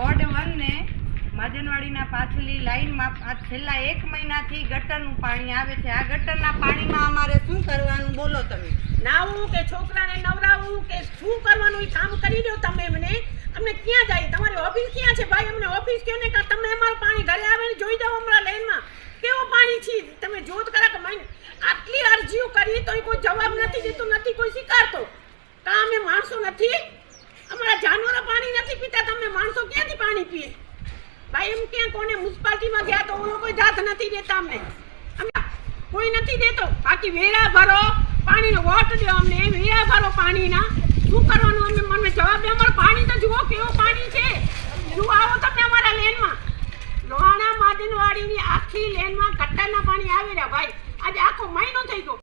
Ward one ને માજનવાડીના પાછલી લાઈનમાં છેલ્લા એક મહિનાથી ગટરનું પાણી આવે છે. આ ગટરના પાણીમાં અમારે શું કરવાનું બોલો તમે? નાવું કે છોકરાને નવરાવવું કે શું કરવાનું એ કામ કરી દો તમે એમને અમને ક્યાં જાય? તમારી ઓફિસ ક્યાં છે ભાઈ? અમને ઓફિસ કયો ને? કે તમે અમારું પાણી ઘરે આવે ને જોઈ દો હમણાં લાઈનમાં કેવું પાણી છે? તમે જોત કરા કે આટલી અરજીઓ કરી તો કોઈ જવાબ નથી દેતો, નથી કોઈ સ્વીકારતો. કાં અમે માણસો નથી? અમારા જાનવરો પાણી નથી પીતા. તમે માણસો ક્યાંથી પાણી પીએ. ભાઈ, એમ ક્યાં કોને મ્યુનિસિપાલિટીમાં ગયા તો ઓલો કોઈ જાત નથી દેતા અમને. અમે કોઈ નથી દેતો. બાકી વેરા ભરો, પાણીનો વોટ દો અમને. વેરા ભરો પાણીના. શું કરવાનું અમને? મને જવાબ દે. અમારું પાણી તો જુઓ કેવું પાણી છે. જુઓ, આવો તમે અમારા લેનમાં. લોહાણા માદનવાડીની આખી લેનમાં ગટરના પાણી આવી રહ્યા ભાઈ, આજે આખો મહિનો થઈ ગયો.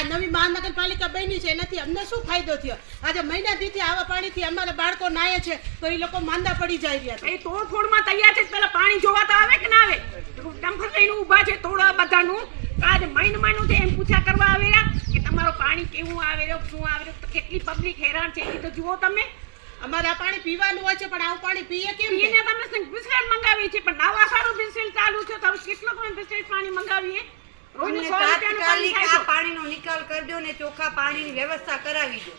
આ નવી મહાનગરપાલિકા બની છે એનાથી અમને શું ફાયદો થયો? આજે મહિના દીથી આવા પાણીથી અમારા બાળકો નાય છે તો એ લોકો માંદા પડી જાય રહ્યા એ તોડફોડમાં તૈયાર છે પેલા પાણી જોવા તો આવે કે ના આવે? ડમ્ફર લઈને ઊભા છે તોડવા બધાનું. તો આજે મહિન મહિનું છે એમ પૂછા કરવા આવેલા કે તમારું પાણી કેવું આવે રહ્યો શું આવે રહ્યો? કેટલી પબ્લિક હેરાન છે એ તો જુઓ તમે. અમારે આ પાણી પીવાનું હોય છે પણ આવું પાણી પીએ કેમ કે? એને તમે બિસ્લેટ મંગાવી છે પણ નવા સારું બિસ્લેટ ચાલુ છે તમે કેટલો પણ બિસ્લેટ પાણી મંગાવીએ? રોજ સો રૂપિયાનું પાણી અને ચોખ્ખા પાણીની વ્યવસ્થા કરાવી દો